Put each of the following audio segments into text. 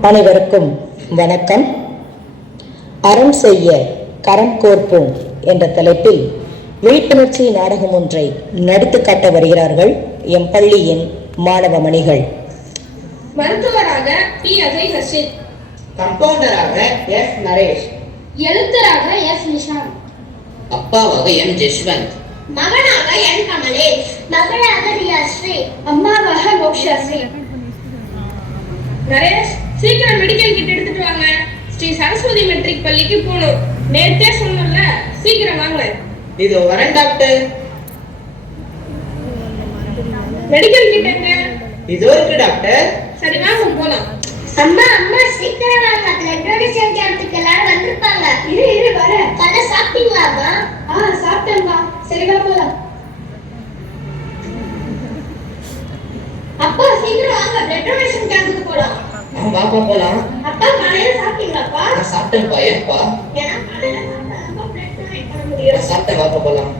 அனைவருக்கும் வணக்கம். அறம் செய்ய கரம் கோர்ப்போம் என்ற தலைப்பில் விழிப்புணர்ச்சி நாடகம் ஒன்றை நடித்து காட்ட வருகிறார்கள் எம் பள்ளியின் மாணவ மணிகள். மருத்துவராக பி. அஜய் ஹர்ஷித். கம்பவுண்டராக எஸ். நரேஷ். எழுத்தராக எஸ். நிஷாந்த். அப்பாவாக எம். ஜெஷ்வந்த் மகனாக என். கமலேஷ். மகளாக ரியாஸ்ரீ அம்மாவாக மோக்ஷாஸ்ரீ நரேஷ் சீக்கிரம் மெடிக்கல் கிட் எடுத்துட்டு வாங்க. ஸ்ரீ சரஸ்வதி மெட்ரிக் பள்ளிக்கு போகணும். நேத்தே சொன்னல சீக்கிரம் வாங்க. இது வரேன் டாக்டர் மெடிக்கல் கிட் எங்க? இதோ இருக்கு டாக்டர் சரி வாங்க போலாம். அம்மா அம்மா சீக்கிரம் வாங்க. பிளட் டொனேஷன் கேம்புக்கு எல்லாரும் வந்திருப்பாங்க. இரு இரு வர. கதை சாப்பிட்டீங்களா அம்மா? ஆ சாப்பிட்டேன்பா சரி வா போலாம். அப்பா சீக்கிரம் வாங்க. பிளட் டொனேஷன் வாப்பா போலாம் அப்பா காலையில சாப்பிட்டீங்களாப்பா நான் சாப்பிட்டேன்ப்பா ஏன்ப்பா ஏன்னா காலையில சாப்பிட்டாதான் பிளட் டொனேட் பண்ண நான் முடியும் சாப்பிட்டேன் வாப்பா போலாம்.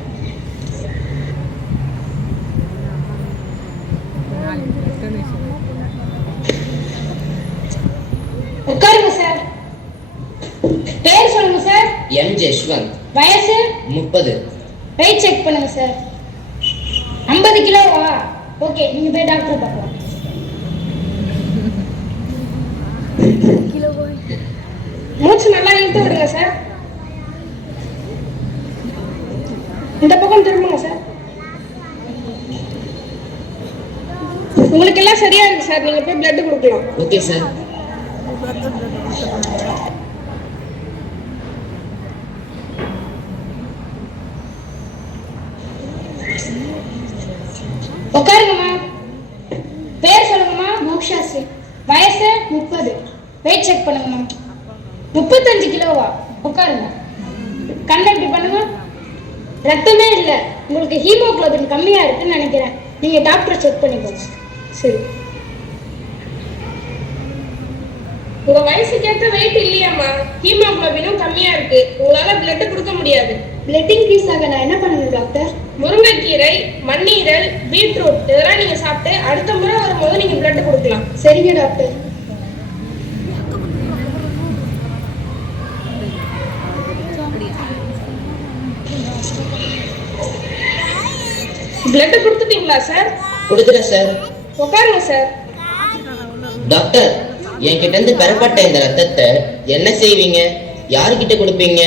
உட்காருங்க சார். பேர் சொல்லுங்க சார். எம். ஜெஷ்வந்த் வயசு? முப்பது. வெயிட் செக் பண்ணுங்க சார். ஐம்பது கிலோவா? ஓகே நீங்க போய் டாக்டர் பார்க்கலாம். இழுத்து விடுங்க சார் இந்த பக்கம் திரும்புங்க சார் உங்களுக்கு எல்லாம் சரியா இருக்கு சார் நீங்க போய் பிளட் கொடுக்கலாம். ஓகே சார் உட்காருங்கம்மா பேர் சொல்லுங்கம்மா மோக்ஷாஸ்ரீ வயசு? முப்பது. வெயிட் செக் பண்ணுங்கம்மா முப்பத்தஞ்சு கிலோவா? உட்காருங்க. கண்ணை இப்படி பண்ணுங்க. ரத்தமே இல்லை. உங்களுக்கு ஹீமோகுளோபின் கம்மியா இருக்குன்னு நினைக்கிறேன். நீங்க டாக்டரை செக் பண்ணிக்கோங்க. சரி. உங்க வயசுக்கேற்ற வெயிட் இல்லையாம்மா? ஹீமோகுளோபினும் கம்மியா இருக்கு. உங்களால பிளட் கொடுக்க முடியாது. பிளட் இன்க்ரீஸ் ஆக நான் என்ன பண்ணணும் டாக்டர் முருங்கைக்கீரை மண்ணீரல் பீட்ரூட் இதெல்லாம் நீங்க சாப்பிட்டு அடுத்த முறை வரும்போது நீங்க பிளட் கொடுக்கலாம். சரிங்க டாக்டர் பிளட் கொடுத்துட்டீங்களா சார் கொடுத்துட்டேன் சார் உட்காருங்க சார் டாக்டர் என்கிட்ட இருந்து பெறப்பட்ட இந்த ரத்தத்தை என்ன செய்வீங்க? யாருக்கிட்ட கொடுப்பீங்க?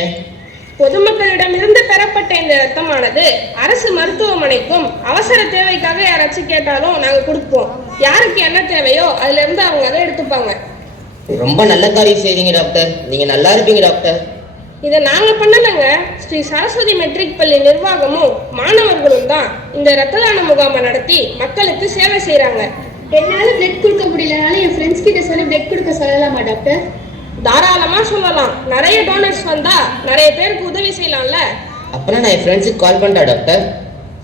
பொதுமக்களிடமிருந்து பெறப்பட்ட இந்த ரத்தமானது அரசு மருத்துவமனைக்கும் அவசர தேவைக்காக யாராச்சும் கேட்டாலும் நாங்க கொடுப்போம். யாருக்கு என்ன தேவையோ அதுல இருந்து அவங்க அதை எடுத்துப்பாங்க. ரொம்ப நல்ல காரியம் செய்றீங்க டாக்டர் நீங்க நல்லா இருப்பீங்க டாக்டர் இதை நாங்க பண்ணலைங்க. ஸ்ரீ சரஸ்வதி மெட்ரிக் பள்ளி நிர்வாகமும் மாணவர்களும் தான் இந்த ரத்த தான முகாமை நடத்தி மக்களுக்கு சேவை செய்றாங்க. என்னால பிளட் கொடுக்க முடியலனாலும் என் ஃப்ரெண்ட்ஸ் கிட்ட சொல்லி பிளட் கொடுக்க சொல்லலாமா டாக்டர் தாராளமா சொல்லலாம். நிறைய டோனர்ஸ் வந்தா நிறைய பேருக்கு உதவி செய்யலாம்ல. அப்பனா நான் என் ஃப்ரெண்ட்ஸுக்கு கால் பண்ணிட்டா டாக்டர்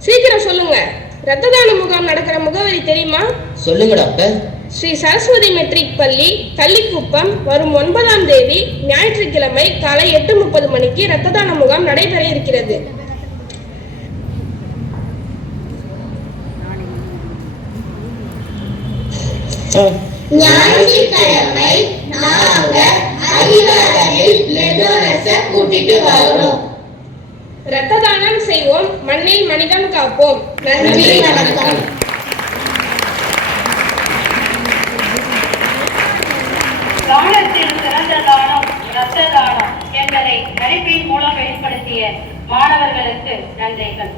சீக்கிரம் சொல்லுங்க. ரத்த தான முகாம் நடக்கிற முகவரி தெரியுமா? சொல்லுங்க டாக்டர் ஸ்ரீ சரஸ்வதி மெட்ரிக் பள்ளி கள்ளிக்குப்பம் வரும் ஒன்பதாம் தேதி ஞாயிற்றுக்கிழமை காலை எட்டு முப்பது மணிக்கு ரத்த தான முகாம் நடைபெற இருக்கிறது. ஞாயிற்றுக்கிழமை நாங்க கூட்டிட்டு வரோம். ரத்த தானம் செய்வோம். மண்ணில் மனிதம் காப்போம். நன்றி வணக்கம். மாணவர்களுக்கு நன்றிகள்.